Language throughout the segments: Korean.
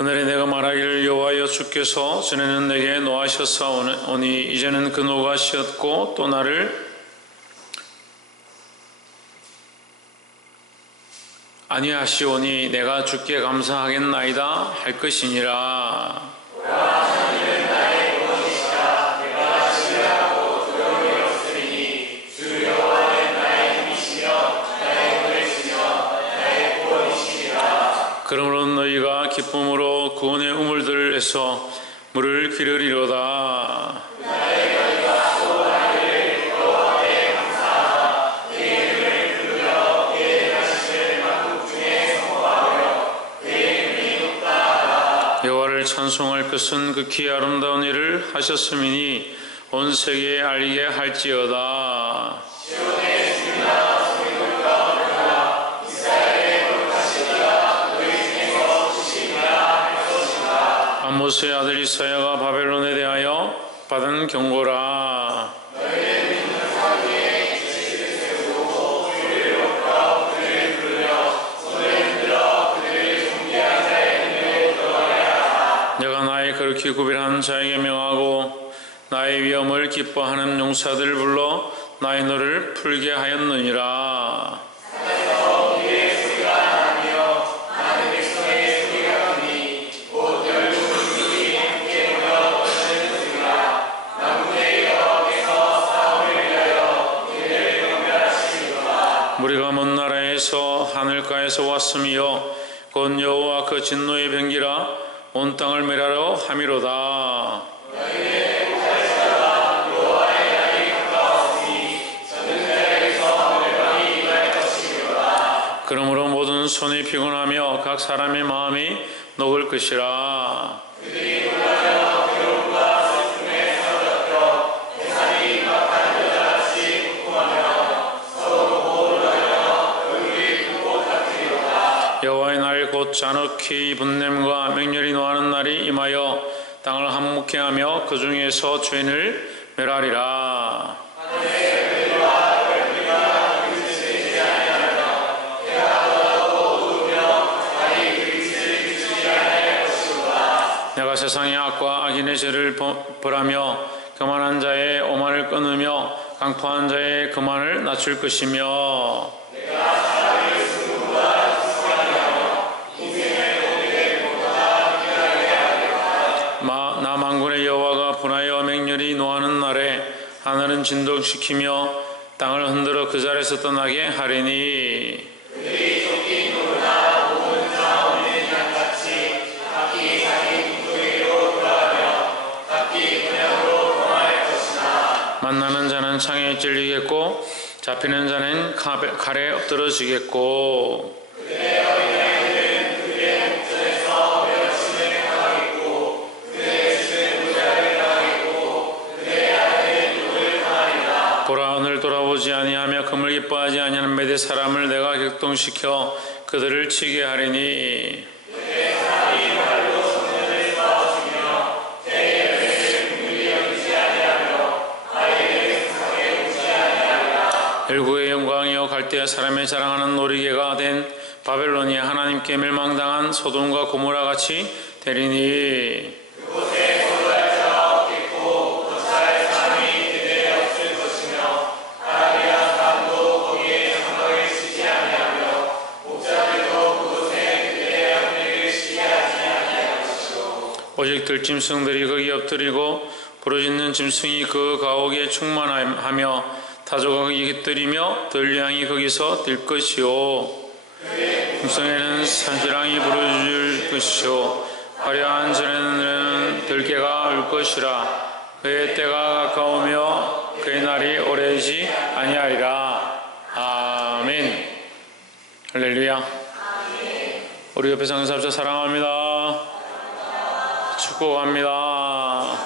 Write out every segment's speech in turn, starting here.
그날에 내가 말하기를 여호와여 주께서 전에는 내게 노하셨사오니 이제는 그 노가 쉬었고 또 나를 아니하시오니 내가 주께 감사하겠나이다 할 것이니라. 그러므로 너희가 기쁨으로 구원의 우물들에서 물을 기르리로다. 여호와를 찬송할 것은 극히 아름다운 일을 하셨음이니 온 세계에 알리게 할지어다. 아모스의 아들 이사야가 바벨론에 대하여 받은 경고라. 내가 나의 거룩히 구별한 자에게 명하고 나의 위엄을 기뻐하는 용사들을 불러 나의 너를 풀게 하였느니라. 우리가 먼 나라에서 하늘가에서 왔으며 곧 여호와 그 진노의 병기라 온 땅을 멸하려 함이로다. 그러므로 모든 손이 피곤하며 각 사람의 마음이 녹을 것이라. 여호와의 날 곧 잔혹히 분냄과 맹렬히 노하는 날이 임하여 땅을 한몫케 하며 그 중에서 죄인을 멸하리라. 내가 세상의 악과 악인의 죄를 벌하며 교만한 자의 오만을 끊으며 강포한 자의 거만을 낮출 것이며 나 만군의 여호와가 분하여 맹렬히 노하는 날에 하늘은 진동시키며 땅을 흔들어 그 자리에서 떠나게 하리니 만나는 자는 창에 찔리겠고 잡히는 자는 칼에 엎드러지겠고 보라 오늘 돌아오지 아니하며 금을 기뻐하지 아니하는 메대 사람을 내가 격동시켜 그들을 치게 하리니 일국의 영광이요 갈대아 사람의 자랑하는 놀이개가 된 바벨론이 하나님께 멸망당한 소돔과 고모라 같이 되리니 오직 들짐승들이 거기 엎드리고 부르짖는 짐승이 그 가옥에 충만하며 타조가 거기 깃들이며 들량이 거기서 뛸 것이요 음성에는 산지랑이 부르짖을 것이요 화려한 전에는 들개가 울 것이라. 그의 때가 가까우며 그의 날이 오래지 아니하리라. 아멘. 할렐루야. 우리 옆에 상사합자 사랑합니다. 축복합니다.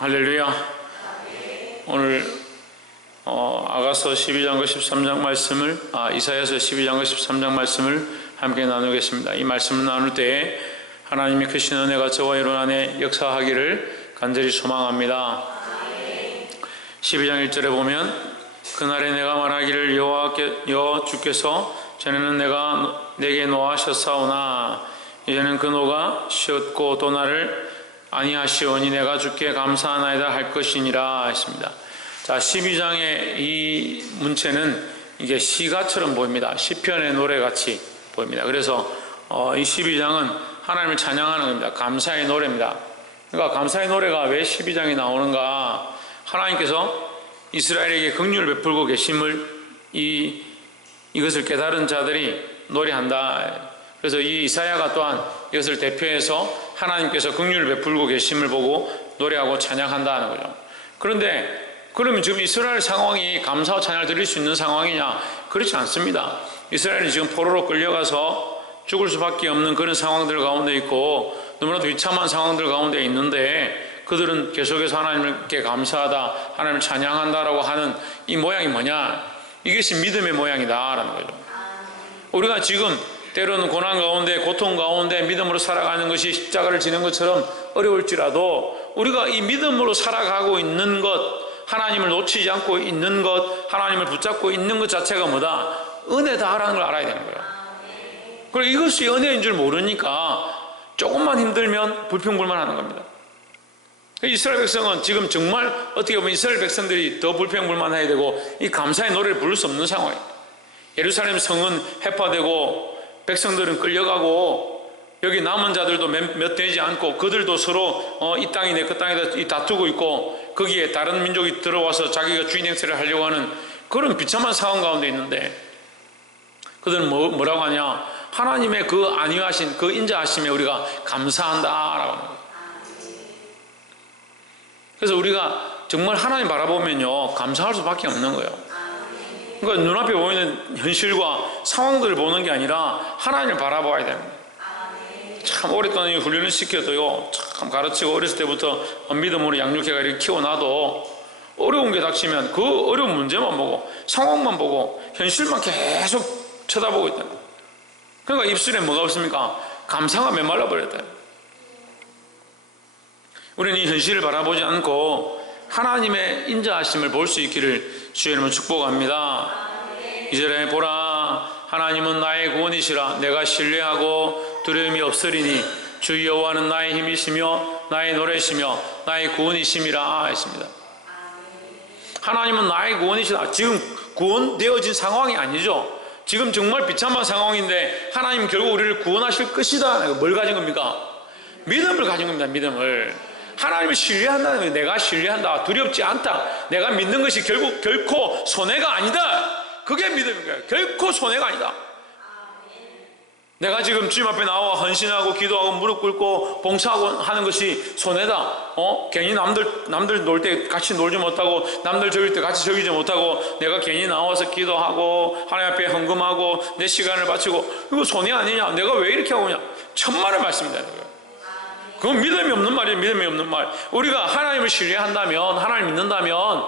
할렐루야. 오늘 아가서 12장과 13장 말씀을 이사야서 12장과 13장 말씀을 함께 나누겠습니다. 이 말씀을 나눌 때에 하나님이 크신 은혜가 저와 여러분 안에 역사하기를 간절히 소망합니다. 12장 1절에 보면 그날에 내가 말하기를 여호와 주께서 전에는 내게 노하셨사오나 이제는 그 노가 쉬었고 또 나를 아니하시오니 내가 주께 감사하나이다 할 것이니라 했습니다. 자, 12장의 이 문체는 이게 시가처럼 보입니다. 시편의 노래같이 보입니다. 그래서 이 12장은 하나님을 찬양하는 겁니다. 감사의 노래입니다. 그러니까 감사의 노래가 왜 12장에 나오는가? 하나님께서 이스라엘에게 긍휼을 베풀고 계심을 이것을 깨달은 자들이 노래한다. 그래서 이 이사야가 또한 이것을 대표해서 하나님께서 긍휼을 베풀고 계심을 보고 노래하고 찬양한다는 거죠. 그런데 그러면 지금 이스라엘 상황이 감사와 찬양을 드릴 수 있는 상황이냐? 그렇지 않습니다. 이스라엘이 지금 포로로 끌려가서 죽을 수밖에 없는 그런 상황들 가운데 있고 너무나도 비참한 상황들 가운데 있는데 그들은 계속해서 하나님께 감사하다, 하나님을 찬양한다라고 하는 이 모양이 뭐냐? 이것이 믿음의 모양이다라는 거죠. 우리가 지금 때로는 고난 가운데, 고통 가운데 믿음으로 살아가는 것이 십자가를 지는 것처럼 어려울지라도 우리가 이 믿음으로 살아가고 있는 것, 하나님을 놓치지 않고 있는 것, 하나님을 붙잡고 있는 것 자체가 뭐다? 은혜다라는 걸 알아야 되는 거예요. 그리고 이것이 은혜인 줄 모르니까 조금만 힘들면 불평불만하는 겁니다. 이스라엘 백성은 지금 정말 어떻게 보면 이스라엘 백성들이 더 불평불만해야 되고 이 감사의 노래를 부를 수 없는 상황입니다. 예루살렘 성은 해파되고 백성들은 끌려가고 여기 남은 자들도 몇 되지 않고 그들도 서로 이 땅이 내 그 땅이다 다투고 있고 거기에 다른 민족이 들어와서 자기가 주인 행세를 하려고 하는 그런 비참한 상황 가운데 있는데 그들은 뭐라고 하냐? 하나님의 그 안위하신 그 인자하심에 우리가 감사한다라고 하는 거예요. 그래서 우리가 정말 하나님 바라보면요 감사할 수밖에 없는 거예요. 그러니까 눈앞에 보이는 현실과 상황들을 보는 게 아니라 하나님을 바라봐야 됩니다. 참 오랫동안 훈련을 시켜도요 참 가르치고 어렸을 때부터 믿음으로 양육해가 이렇게 키워놔도 어려운 게 닥치면 그 어려운 문제만 보고 상황만 보고 현실만 계속 쳐다보고 있다. 그러니까 입술에 뭐가 없습니까? 감사가 메말라 버렸다. 우리는 이 현실을 바라보지 않고 하나님의 인자하심을 볼 수 있기를 주의 이름으로 축복합니다. 이절에 보라 하나님은 나의 구원이시라 내가 신뢰하고 두려움이 없으리니 주 여호와는 나의 힘이시며 나의 노래시며 나의 구원이심이라 했습니다. 하나님은 나의 구원이시다. 지금 구원되어진 상황이 아니죠. 지금 정말 비참한 상황인데 하나님 결국 우리를 구원하실 것이다. 뭘 가진 겁니까? 믿음을 가진 겁니다. 믿음을. 하나님을 신뢰한다는 거예요. 내가 신뢰한다. 두렵지 않다. 내가 믿는 것이 결코 손해가 아니다. 그게 믿음인 거예요. 결코 손해가 아니다. 내가 지금 주님 앞에 나와 헌신하고 기도하고 무릎 꿇고 봉사하고 하는 것이 손해다. 괜히 남들 놀 때 같이 놀지 못하고 남들 적일 때 같이 적이지 못하고 내가 괜히 나와서 기도하고 하나님 앞에 헌금하고 내 시간을 바치고 이거 손해 아니냐? 내가 왜 이렇게 하고 있냐? 천만의 말씀이다. 그건 믿음이 없는 말이에요. 믿음이 없는 말. 우리가 하나님을 신뢰한다면 하나님을 믿는다면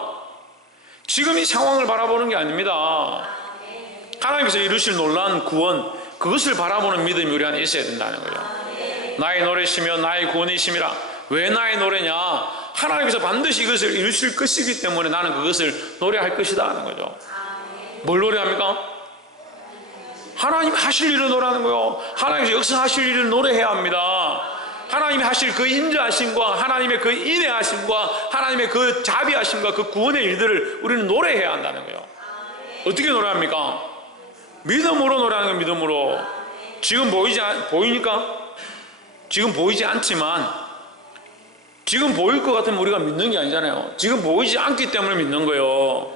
지금 이 상황을 바라보는 게 아닙니다. 하나님께서 이루실 놀라운 구원 그것을 바라보는 믿음이 우리 안에 있어야 된다는 거죠. 나의 노래시며 나의 구원이심이라. 왜 나의 노래냐? 하나님께서 반드시 이것을 이루실 것이기 때문에 나는 그것을 노래할 것이다 하는 거죠. 뭘 노래합니까? 하나님 하실 일을 노래하는 거예요. 하나님께서 역사하실 일을 노래해야 합니다. 하나님이 하실 그 인자하심과 하나님의 그 인애하심과 하나님의 그 자비하심과 그 구원의 일들을 우리는 노래해야 한다는 거예요. 어떻게 노래합니까? 믿음으로 노래하는 거예요. 믿음으로. 지금 보이니까? 지금 보이지 않지만 지금 보일 것 같으면 우리가 믿는 게 아니잖아요. 지금 보이지 않기 때문에 믿는 거예요.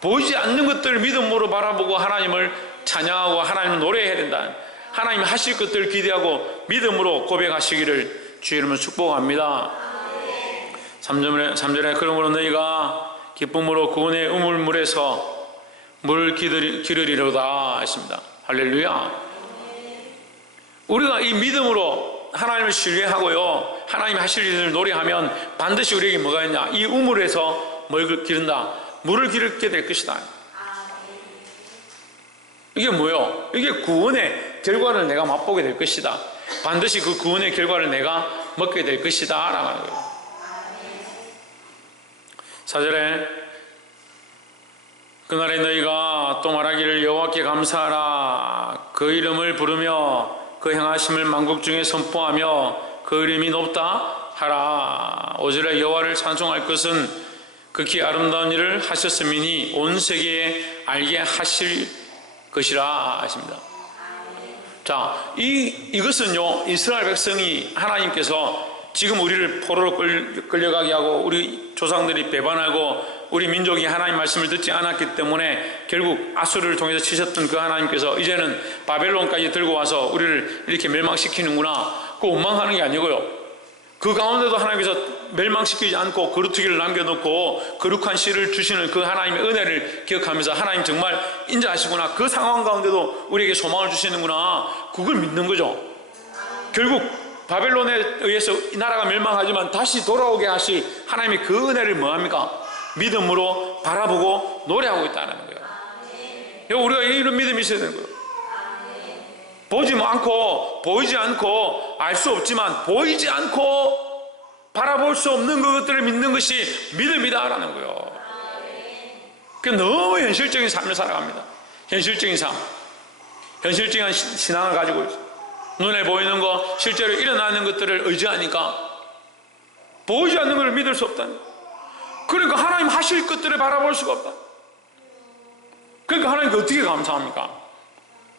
보이지 않는 것들을 믿음으로 바라보고 하나님을 찬양하고 하나님을 노래해야 된다. 하나님 하실 것들을 기대하고 믿음으로 고백하시기를 주의 이름으로 축복합니다. 3절에 그러므로 너희가 기쁨으로 구원의 우물물에서 물을 기르리로다 했습니다. 할렐루야. 우리가 이 믿음으로 하나님을 신뢰하고요 하나님이 하실 일을 노래하면 반드시 우리에게 뭐가 있냐? 이 우물에서 뭘 기른다? 물을 기르게 될 것이다. 이게 뭐요? 이게 구원의 결과를 내가 맛보게 될 것이다. 반드시 그 구원의 결과를 내가 먹게 될 것이다 라는 거예요. 4절에 그날에 너희가 또 말하기를 여호와께 감사하라. 그 이름을 부르며 그 행하심을 만국 중에 선포하며 그 이름이 높다 하라. 오직에 여호와를 찬송할 것은 극히 아름다운 일을 하셨음이니 온 세계에 알게 하실 것이라 하십니다. 자, 이것은요, 이스라엘 백성이 하나님께서 지금 우리를 포로로 끌려가게 하고 우리 조상들이 배반하고 우리 민족이 하나님 말씀을 듣지 않았기 때문에 결국 아수르를 통해서 치셨던 그 하나님께서 이제는 바벨론까지 들고 와서 우리를 이렇게 멸망시키는구나, 그 원망하는 게 아니고요, 그 가운데도 하나님께서 멸망시키지 않고 거루투기를 남겨놓고 거룩한 씨를 주시는 그 하나님의 은혜를 기억하면서 하나님 정말 인자하시구나, 그 상황 가운데도 우리에게 소망을 주시는구나, 그걸 믿는 거죠. 결국 바벨론에 의해서 이 나라가 멸망하지만 다시 돌아오게 하실 하나님의 그 은혜를 뭐합니까? 믿음으로 바라보고 노래하고 있다는 거예요. 우리가 이런 믿음이 있어야 되는 거예요. 보지 않고, 보이지 않고, 알 수 없지만 보이지 않고 바라볼 수 없는 그것들을 믿는 것이 믿음이다라는 거예요. 너무 현실적인 삶을 살아갑니다. 현실적인 삶, 현실적인 신앙을 가지고 있어요. 눈에 보이는 거, 실제로 일어나는 것들을 의지하니까 보이지 않는 것을 믿을 수 없다는 거예요. 그러니까 하나님 하실 것들을 바라볼 수가 없다. 그러니까 하나님께 어떻게 감사합니까?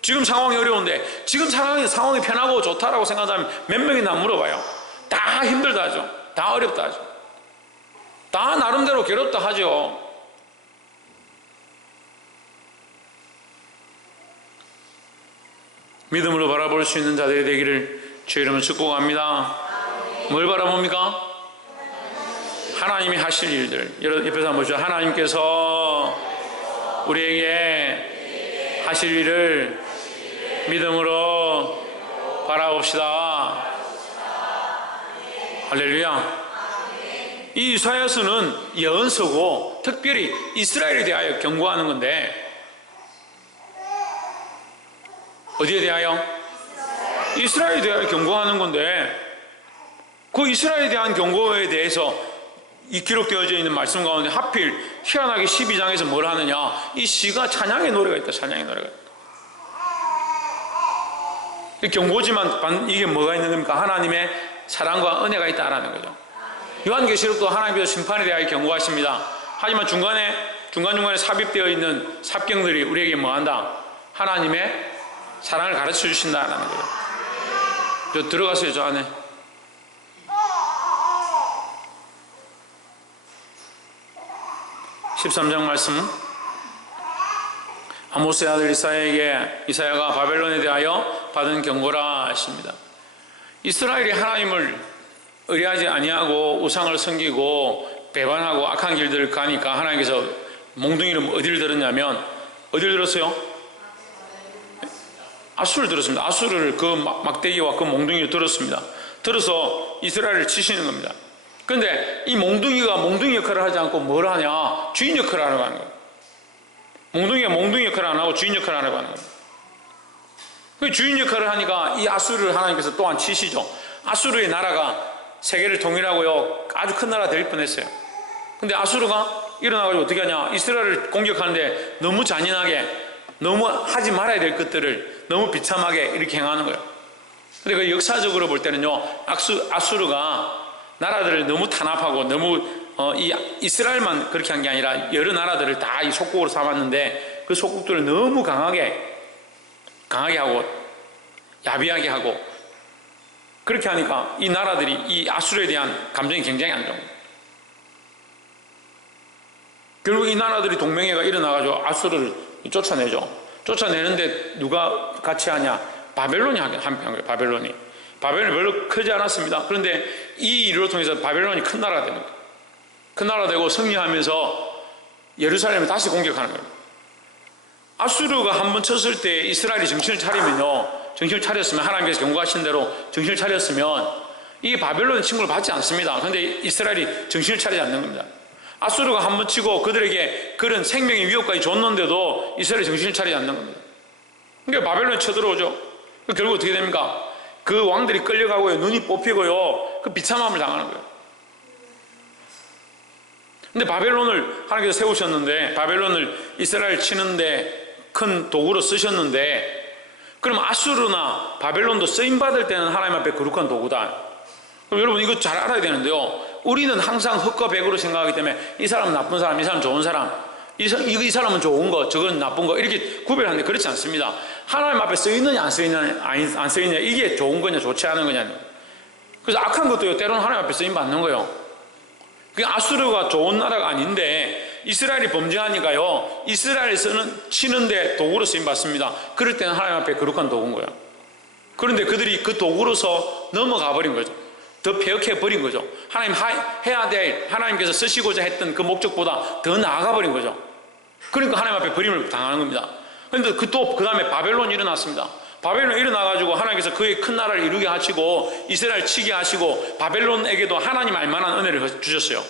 지금 상황이 어려운데, 지금 상황이 편하고 좋다라고 생각하면 몇 명이나 물어봐요. 다 힘들다 하죠. 다 어렵다 하죠. 다 나름대로 괴롭다 하죠. 믿음으로 바라볼 수 있는 자들이 되기를 주의 이름으로 축복합니다. 뭘 바라봅니까? 하나님이 하실 일들. 여러분 옆에서 한번 보시죠. 하나님께서 우리에게 하실 일을 믿음으로 바라봅시다. 할렐루야. 이 이사야서는 예언서고 특별히 이스라엘에 대하여 경고하는 건데, 어디에 대하여? 이스라엘에 대하여 경고하는 건데, 그 이스라엘에 대한 경고에 대해서 이 기록되어져 있는 말씀 가운데 하필 희한하게 12장에서 뭘 하느냐, 이 시가 찬양의 노래가 있다. 찬양의 노래가 있다. 경고지만 이게 뭐가 있는 겁니까? 하나님의 사랑과 은혜가 있다라는 거죠. 요한계시록도 하나님께서 심판에 대하여 경고하십니다. 하지만 중간중간에 삽입되어 있는 삽경들이 우리에게 뭐한다? 하나님의 사랑을 가르쳐 주신다라는 거죠. 저 들어가세요, 저 안에. (13장) 말씀. 아모스의 아들 이사야가 바벨론에 대하여 받은 경고라 하십니다. 이스라엘이 하나님을 의뢰하지 아니하고 우상을 섬기고 배반하고 악한 길들을 가니까 하나님께서 몽둥이를 어디를 들었냐면, 어디를 들었어요? 아수를 들었습니다. 아수를 그 막대기와 그 몽둥이를 들었습니다. 들어서 이스라엘을 치시는 겁니다. 그런데 이 몽둥이가 몽둥이 역할을 하지 않고 뭘 하냐? 주인 역할을 하려고 하는 거예요. 몽둥이가 몽둥이 역할을 안 하고 주인 역할을 하려고 하는 거예요. 그 주인 역할을 하니까 이 아수르를 하나님께서 또한 치시죠. 아수르의 나라가 세계를 통일하고요, 아주 큰 나라 될 뻔했어요. 근데 아수르가 일어나가지고 어떻게 하냐? 이스라엘을 공격하는데 너무 잔인하게, 너무 하지 말아야 될 것들을 너무 비참하게 이렇게 행하는 거예요. 근데 그 역사적으로 볼 때는요, 아수르가 나라들을 너무 탄압하고 너무 이 이스라엘만 그렇게 한 게 아니라 여러 나라들을 다 이 속국으로 삼았는데, 그 속국들을 너무 강하게 하고 야비하게 하고 그렇게 하니까 이 나라들이 이 아수르에 대한 감정이 굉장히 안 좋은 거예요. 결국 이 나라들이 동맹회가 일어나가지고 아수르를 쫓아내죠. 쫓아내는데 누가 같이 하냐? 바벨론이 함께 한 거예요. 바벨론이 별로 크지 않았습니다. 그런데 이 일을 통해서 바벨론이 큰 나라가 되는 거예요. 큰 나라가 되고 승리하면서 예루살렘을 다시 공격하는 거예요. 아수르가 한번 쳤을 때 이스라엘이 정신을 차리면요, 정신을 차렸으면, 하나님께서 경고하신 대로 정신을 차렸으면 이 바벨론의 침공을 받지 않습니다. 그런데 이스라엘이 정신을 차리지 않는 겁니다. 아수르가 한번 치고 그들에게 그런 생명의 위협까지 줬는데도 이스라엘이 정신을 차리지 않는 겁니다. 그러니까 바벨론이 쳐들어오죠. 결국 어떻게 됩니까? 그 왕들이 끌려가고요, 눈이 뽑히고요, 그 비참함을 당하는 거예요. 근데 바벨론을 하나님께서 세우셨는데, 바벨론을 이스라엘 치는데 큰 도구로 쓰셨는데, 그럼 아수르나 바벨론도 쓰임받을 때는 하나님 앞에 거룩한 도구다. 그럼 여러분 이거 잘 알아야 되는데요, 우리는 항상 흑과 백으로 생각하기 때문에 이 사람은 나쁜 사람, 이 사람은 좋은 사람, 이 사람은 좋은 거, 저건 나쁜 거, 이렇게 구별하는데 그렇지 않습니다. 하나님 앞에 쓰이느냐 안 쓰이느냐, 안 쓰이느냐, 이게 좋은 거냐 좋지 않은 거냐. 그래서 악한 것도요, 때로는 하나님 앞에 쓰임 받는 거예요. 그 아수르가 좋은 나라가 아닌데 이스라엘이 범죄하니까요, 이스라엘에서는 치는데 도구로 쓰임 받습니다. 그럴 때는 하나님 앞에 거룩한 도구인 거예요. 그런데 그들이 그 도구로서 넘어가 버린 거죠. 더 폐역해 버린 거죠. 하나님 해야 될, 하나님께서 쓰시고자 했던 그 목적보다 더 나아가 버린 거죠. 그러니까 하나님 앞에 버림을 당하는 겁니다. 그런데 그 다음에 바벨론이 일어났습니다. 바벨론이 일어나가지고 하나님께서 그의 큰 나라를 이루게 하시고 이스라엘 치게 하시고 바벨론에게도 하나님 알만한 은혜를 주셨어요.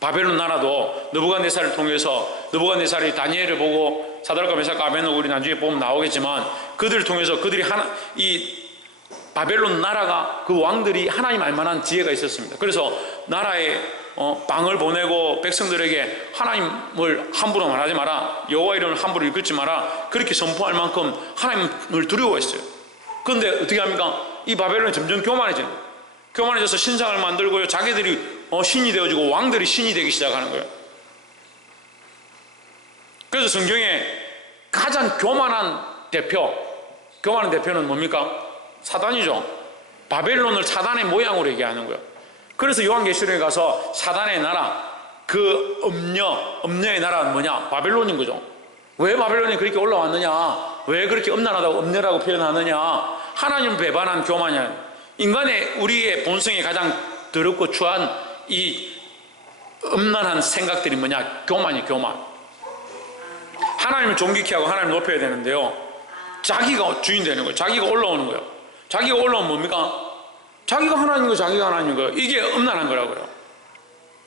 바벨론 나라도 느부갓네살을 통해서, 느부갓네살이 다니엘을 보고 사드락과 메삭과 아벤노고, 우리 나중에 보면 나오겠지만, 그들을 통해서 그들이 이 바벨론 나라가, 그 왕들이 하나님 알만한 지혜가 있었습니다. 그래서 나라에 방을 보내고 백성들에게 하나님을 함부로 말하지 마라, 여호와 이름을 함부로 일컫지 마라, 그렇게 선포할 만큼 하나님을 두려워했어요. 그런데 어떻게 합니까? 이 바벨론이 점점 교만해져서 신상을 만들고요, 자기들이 신이 되어지고 왕들이 신이 되기 시작하는 거예요. 그래서 성경에 가장 교만한 대표는 뭡니까? 사단이죠. 바벨론을 사단의 모양으로 얘기하는 거예요. 그래서 요한계시록에 가서 사단의 나라, 그 음녀의 나라는 뭐냐? 바벨론인 거죠. 왜 바벨론이 그렇게 올라왔느냐? 왜 그렇게 음란하다고 음녀라고 표현하느냐? 하나님을 배반한 교만이야. 우리의 본성이 가장 더럽고 추한 이 음란한 생각들이 뭐냐? 교만. 하나님을 존귀케 하고 하나님을 높여야 되는데요, 자기가 주인 되는 거예요. 자기가 올라오는 거예요. 자기가 올라오면 뭡니까? 자기가 하나님인 거, 자기가 하나님인 거예요. 이게 음란한 거라고요.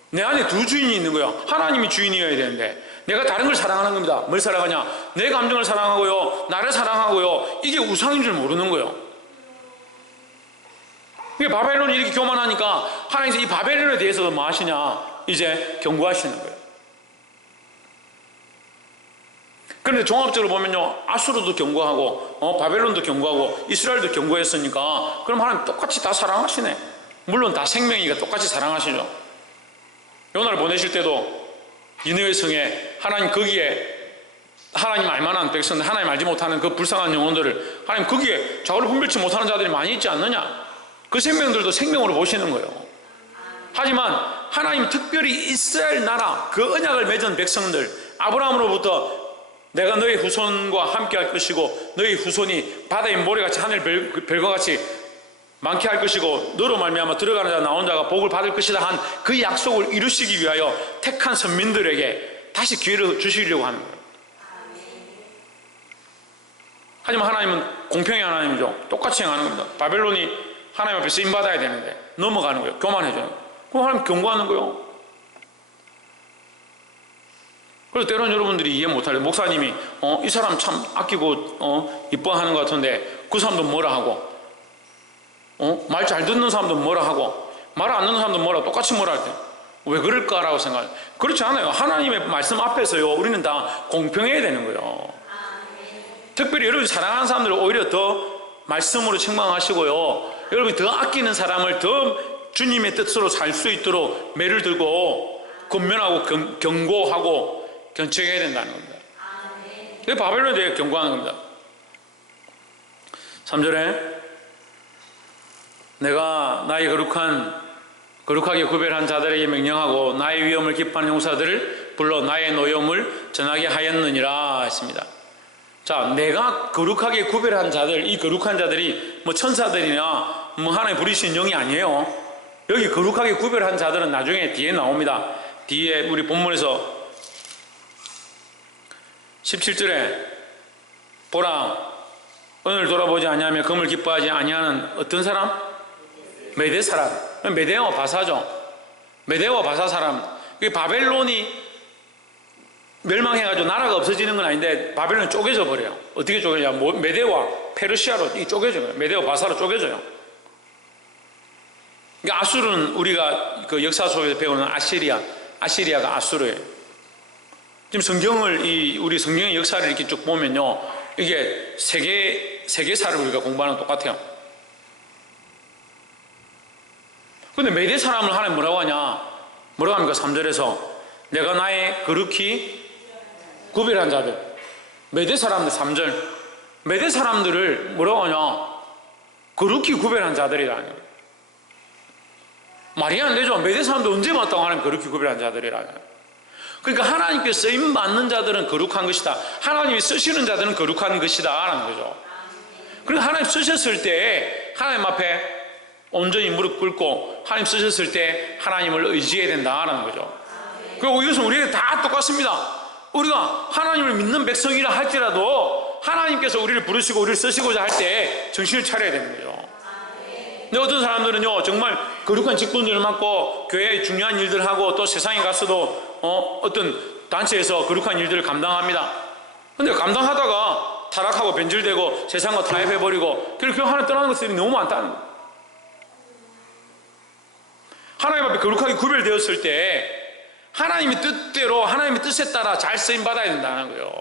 내 안에 두 주인이 있는 거예요. 하나님이 주인이어야 되는데 내가 다른 걸 사랑하는 겁니다. 뭘 사랑하냐? 내 감정을 사랑하고요, 나를 사랑하고요, 이게 우상인 줄 모르는 거예요. 바벨론이 이렇게 교만하니까 하나님께서 이 바벨론에 대해서도 뭐 하시냐? 이제 경고하시는 거예요. 그런데 종합적으로 보면요, 아수르도 경고하고 바벨론도 경고하고 이스라엘도 경고했으니까 그럼 하나님 똑같이 다 사랑하시네. 물론 다 생명이니까 똑같이 사랑하시죠. 요나를 보내실 때도 니느웨 성에 하나님, 거기에 하나님 알만한 백성들, 하나님 알지 못하는 그 불쌍한 영혼들을 하나님, 거기에 좌우를 분별치 못하는 자들이 많이 있지 않느냐? 그 생명들도 생명으로 보시는 거예요. 하지만 하나님 특별히 이스라엘 나라, 그 언약을 맺은 백성들, 아브라함으로부터 내가 너희 후손과 함께 할 것이고 너희 후손이 바다의 모래같이 하늘 별과 같이 많게 할 것이고 너로 말미암아 들어가는 자 나온 자가 복을 받을 것이다 한 그 약속을 이루시기 위하여 택한 선민들에게 다시 기회를 주시려고 하는 거예요. 하지만 하나님은 공평의 하나님이죠. 똑같이 행하는 겁니다. 바벨론이 하나님 앞에 쓰임받아야 되는데 넘어가는 거예요. 교만해져요. 그럼 하나님 경고하는 거예요. 그래서 때로는 여러분들이 이해 못할 때, 목사님이 이 사람 참 아끼고 이뻐하는 것 같은데 그 사람도 뭐라 하고, 말 잘 듣는 사람도 뭐라 하고, 말 안 듣는 사람도 뭐라, 똑같이 뭐라 할 때 왜 그럴까라고 생각해요. 그렇지 않아요. 하나님의 말씀 앞에서요, 우리는 다 공평해야 되는 거예요. 특별히 여러분이 사랑하는 사람들을 오히려 더 말씀으로 책망하시고요, 여러분이 더 아끼는 사람을 더 주님의 뜻으로 살 수 있도록 매를 들고 권면하고 경고하고 견책해야 된다는 겁니다. 그게 바벨론에 대해 경고하는 겁니다. 3절에 내가 나의 거룩하게 구별한 자들에게 명령하고 나의 위엄을 기뻐하는 용사들을 불러 나의 노여움을 전하게 하였느니라 했습니다. 자, 내가 거룩하게 구별한 자들, 이 거룩한 자들이 뭐 천사들이나 뭐 하나님 부리신 영이 아니에요. 여기 거룩하게 구별한 자들은 나중에 뒤에 나옵니다. 뒤에 우리 본문에서 17절에 보라, 오늘 돌아보지 아니하며 금을 기뻐하지 아니하는 어떤 사람? 메대 사람. 메대와 바사죠. 메대와 바사 사람. 바벨론이 멸망해가지고 나라가 없어지는 건 아닌데 바벨론이 쪼개져 버려요. 어떻게 쪼개냐? 메대와 페르시아로 쪼개져요. 메대와 바사로 쪼개져요. 그러니까 아수르는 우리가 그 역사 속에서 배우는 아시리아가 아수르예요. 지금 우리 성경의 역사를 이렇게 쭉 보면요, 이게 세계 세계사를 우리가 공부하는 거 똑같아요. 근데 메대 사람을 하나님 뭐라고 하냐? 뭐라고 합니까? 3절에서 내가 나의 거룩히 구별한 자들. 메대 사람들 3절. 메대 사람들을 뭐라고 하냐? 거룩히 구별한 자들이라는 거예요. 말이 안 되죠. 메대 사람들 언제 봤다고 하나님 거룩히 구별한 자들이라는 거예요. 그러니까 하나님께 쓰임 받는 자들은 거룩한 것이다. 하나님이 쓰시는 자들은 거룩한 것이다 라는 거죠. 그러니까 하나님 쓰셨을 때 하나님 앞에 온전히 무릎 꿇고 하나님 쓰셨을 때 하나님을 의지해야 된다라는 거죠. 그리고 이것은 우리에게 다 똑같습니다. 우리가 하나님을 믿는 백성이라 할지라도 하나님께서 우리를 부르시고 우리를 쓰시고자 할 때 정신을 차려야 되는 거죠. 근데 어떤 사람들은요 정말 거룩한 직분들을 맡고 교회에 중요한 일들을 하고 또 세상에 가서도 어떤 단체에서 거룩한 일들을 감당합니다. 근데 감당하다가 타락하고 변질되고 세상과 타협해버리고 그렇게 하나님 떠나는 것들이 너무 많다는 거예요. 하나님 앞에 거룩하게 구별되었을 때 하나님의 뜻대로 하나님의 뜻에 따라 잘 쓰임받아야 된다는 거예요.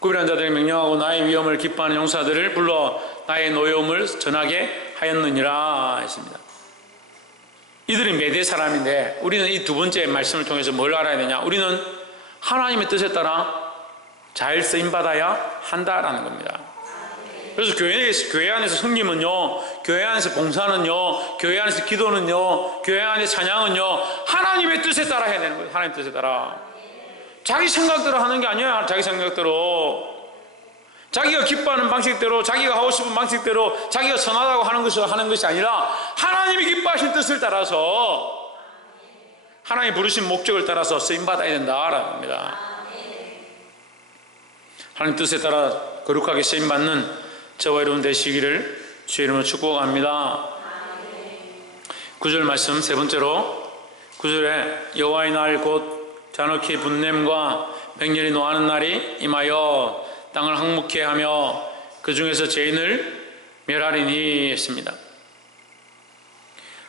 구별한 자들이 명령하고 나의 위엄을 기뻐하는 용사들을 불러 나의 노여움을 전하게 하였느니라 했습니다. 이들이 메대 사람인데 우리는 이 두 번째 말씀을 통해서 뭘 알아야 되냐? 우리는 하나님의 뜻에 따라 잘 쓰임받아야 한다라는 겁니다. 그래서 교회 안에서 성림은요, 교회 안에서 봉사는요, 교회 안에서 기도는요, 교회 안에서 찬양은요, 하나님의 뜻에 따라 해야 되는 거예요. 하나님의 뜻에 따라. 자기 생각대로 하는 게 아니에요. 자기 생각대로. 자기가 기뻐하는 방식대로, 자기가 하고 싶은 방식대로, 자기가 선하다고 하는 것이 아니라 하나님이 기뻐하신 뜻을 따라서 하나님이 부르신 목적을 따라서 쓰임받아야 된다라는 겁니다. 하나님 뜻에 따라 거룩하게 쓰임받는 저와 여러분 되시기를 주의 이름으로 축복합니다. 9절 말씀 세 번째로 9절에 여호와의 날 곧 잔혹히 분냄과 백렬이 노하는 날이 임하여 땅을 항목케 하며 그 중에서 죄인을 멸하리니 했습니다.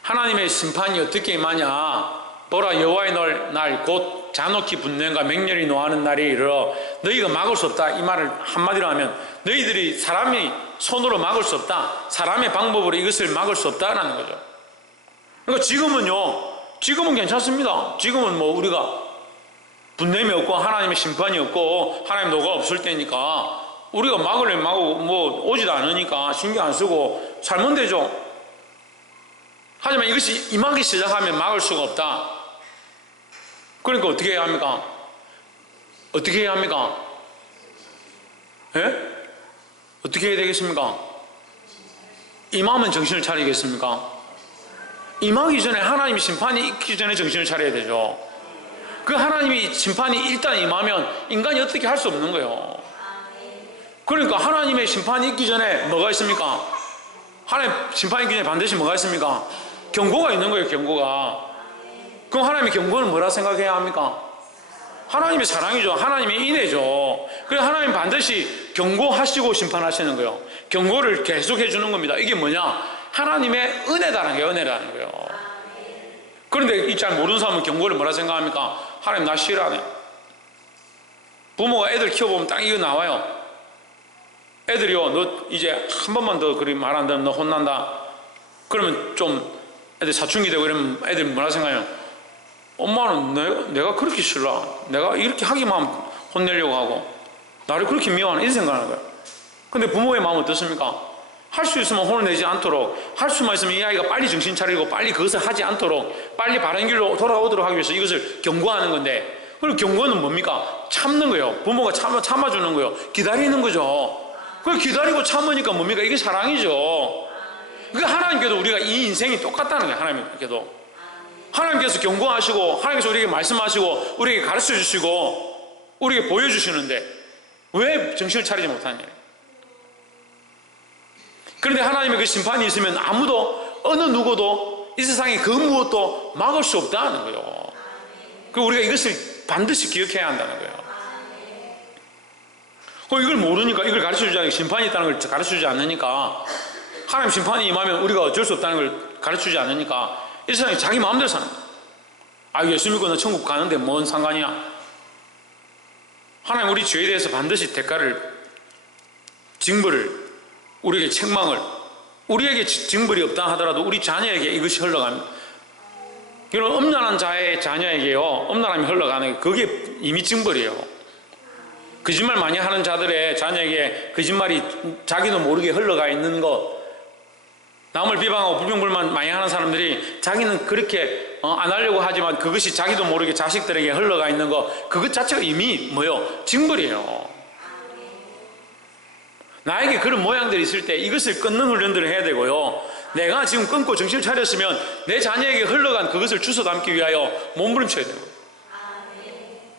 하나님의 심판이 어떻게 임하냐? 보라 여호와의 날 곧 잔혹히 분냄과 맹렬히 노하는 날이 이르러 너희가 막을 수 없다. 이 말을 한마디로 하면 너희들이 사람이 손으로 막을 수 없다. 사람의 방법으로 이것을 막을 수 없다라는 거죠. 그러니까 지금은 괜찮습니다. 지금은 뭐 우리가 분냄이 없고 하나님의 심판이 없고 하나님 노가 없을 때니까 우리가 막으려면 막고 뭐 오지도 않으니까 신경 안 쓰고 살면 되죠. 하지만 이것이 임하기 시작하면 막을 수가 없다. 그러니까 어떻게 해야 합니까? 어떻게 해야 합니까? 예? 어떻게 해야 되겠습니까? 임하면 정신을 차리겠습니까? 임하기 전에 하나님의 심판이 있기 전에 정신을 차려야 되죠. 그 하나님이 심판이 일단 임하면 인간이 어떻게 할 수 없는 거예요. 그러니까 하나님의 심판이 있기 전에 뭐가 있습니까? 하나님 심판이 있기 전에 반드시 뭐가 있습니까? 경고가 있는 거예요. 경고가. 그럼 하나님의 경고는 뭐라 생각해야 합니까? 하나님의 사랑이죠. 하나님의 인애죠. 그래서 하나님 반드시 경고하시고 심판하시는 거예요. 경고를 계속 해주는 겁니다. 이게 뭐냐? 하나님의 은혜라는 게 은혜라는 거예요. 그런데 이 잘 모르는 사람은 경고를 뭐라 생각합니까? 하나님 나 싫어하네. 부모가 애들 키워보면 딱 이거 나와요. 애들이요, 너 이제 한 번만 더 그렇게 말 안 들으면 너 혼난다. 그러면 좀 애들 사춘기 되고 이러면 애들 뭐라 생각해요? 엄마는 내가 그렇게 싫어. 내가 이렇게 하기만 하면 혼내려고 하고 나를 그렇게 미워하는 이런 생각하는 거예요. 근데 부모의 마음은 어떻습니까? 할 수 있으면 혼을 내지 않도록, 할 수만 있으면 이 아이가 빨리 정신 차리고 빨리 그것을 하지 않도록 빨리 바른 길로 돌아오도록 하기 위해서 이것을 경고하는 건데, 그리고 경고는 뭡니까? 참는 거예요. 부모가 참아주는 거예요. 기다리는 거죠. 그걸 기다리고 참으니까 뭡니까? 이게 사랑이죠. 그러니까 하나님께도 우리가 이 인생이 똑같다는 거예요. 하나님께도. 하나님께서 경고하시고 하나님께서 우리에게 말씀하시고 우리에게 가르쳐 주시고 우리에게 보여주시는데 왜 정신을 차리지 못하냐. 그런데 하나님의 그 심판이 있으면 아무도 어느 누구도 이 세상에 그 무엇도 막을 수 없다는 거예요. 그리고 우리가 이것을 반드시 기억해야 한다는 거예요. 이걸 모르니까, 이걸 가르쳐주지 않으니까, 심판이 있다는 걸 가르쳐주지 않으니까, 하나님 심판이 임하면 우리가 어쩔 수 없다는 걸 가르쳐주지 않으니까 이 세상에 자기 마음대로 사는 거예요. 아, 예수 믿고 나 천국 가는데 뭔 상관이야. 하나님 우리 죄에 대해서 반드시 대가를 징벌을, 우리에게 책망을, 우리에게 징벌이 없다 하더라도 우리 자녀에게 이것이 흘러갑니다. 여러분, 엄란한 자녀에게요, 엄란함이 흘러가는 게 그게 이미 징벌이에요. 거짓말 많이 하는 자들의 자녀에게 거짓말이 자기도 모르게 흘러가 있는 것, 남을 비방하고 불평불만 많이 하는 사람들이 자기는 그렇게 안 하려고 하지만 그것이 자기도 모르게 자식들에게 흘러가 있는 것, 그것 자체가 이미 뭐요? 징벌이에요. 나에게 그런 모양들이 있을 때 이것을 끊는 훈련들을 해야 되고요, 내가 지금 끊고 정신을 차렸으면 내 자녀에게 흘러간 그것을 주워 담기 위하여 몸부림쳐야 되고.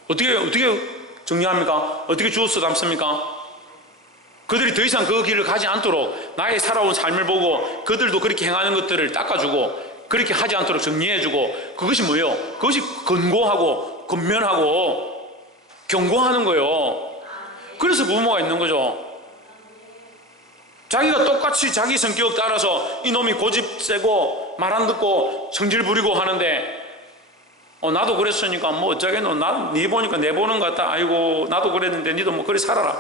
어떻게 정리합니까? 어떻게 주워서 담습니까? 그들이 더 이상 그 길을 가지 않도록 나의 살아온 삶을 보고 그들도 그렇게 행하는 것들을 닦아주고 그렇게 하지 않도록 정리해주고, 그것이 뭐예요? 그것이 권고하고 권면하고 경고하는 거예요. 그래서 부모가 있는 거죠. 자기가 똑같이 자기 성격 따라서 이놈이 고집 세고 말 안 듣고 성질 부리고 하는데 나도 그랬으니까 뭐 어쩌겠노, 네 보니까 내 보는 것 같다, 아이고 나도 그랬는데 니도 뭐 그래 살아라.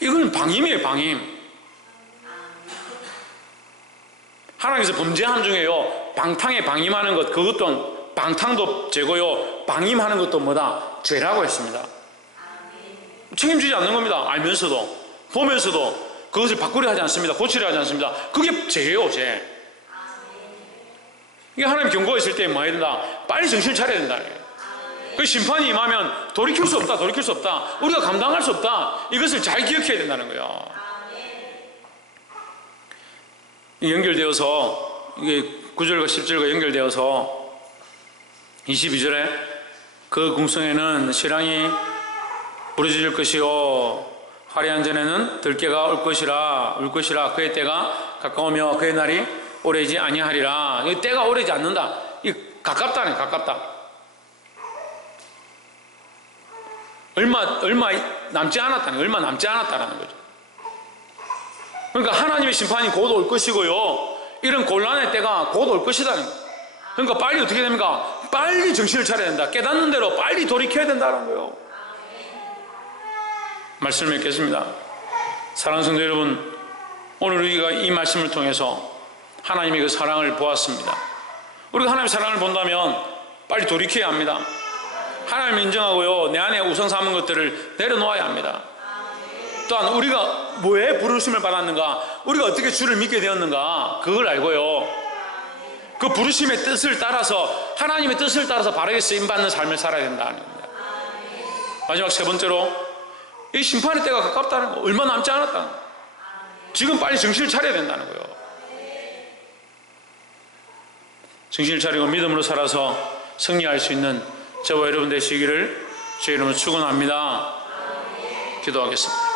이건 방임이에요, 방임. 하나님께서 범죄함 중에요, 방탕에 방임하는 것, 그것도 방탕도 죄고요, 방임하는 것도 뭐다? 죄라고 했습니다. 책임지지 않는 겁니다. 알면서도, 보면서도 그것을 바꾸려 하지 않습니다. 고치려 하지 않습니다. 그게 죄예요, 죄. 이게 하나님 경고가 있을 때 뭐 해야 된다? 빨리 정신을 차려야 된다. 그 심판이 임하면 돌이킬 수 없다, 돌이킬 수 없다, 우리가 감당할 수 없다, 이것을 잘 기억해야 된다는 거예요. 연결되어서, 이게 9절과 10절과 연결되어서 22절에 그 궁성에는 신랑이 부르짖을 것이요 화려한 전에는 들깨가 울 것이라 그의 때가 가까우며 그의 날이 오래지 아니하리라. 때가 오래지 않는다, 이 가깝다네, 가깝다. 얼마 남지 않았다는, 얼마 남지 않았다라는 거죠. 그러니까 하나님의 심판이 곧 올 것이고요, 이런 곤란의 때가 곧 올 것이다는 거예요. 그러니까 빨리 어떻게 됩니까? 빨리 정신을 차려야 된다. 깨닫는 대로 빨리 돌이켜야 된다는 거예요. 말씀을 맺겠습니다. 사랑하는 성도 여러분, 오늘 우리가 이 말씀을 통해서 하나님의 그 사랑을 보았습니다. 우리가 하나님의 사랑을 본다면 빨리 돌이켜야 합니다. 하나님을 인정하고요, 내 안에 우상 삼은 것들을 내려놓아야 합니다. 또한 우리가 왜 부르심을 받았는가, 우리가 어떻게 주를 믿게 되었는가, 그걸 알고요, 그 부르심의 뜻을 따라서, 하나님의 뜻을 따라서 바르게 쓰임받는 삶을 살아야 된다는 겁니다. 마지막 세 번째로, 이 심판의 때가 가깝다는 거, 얼마 남지 않았다는 거, 지금 빨리 정신을 차려야 된다는 거예요. 정신을 차리고 믿음으로 살아서 승리할 수 있는 저와 여러분 되시기를 주의 이름으로 축원합니다. 기도하겠습니다.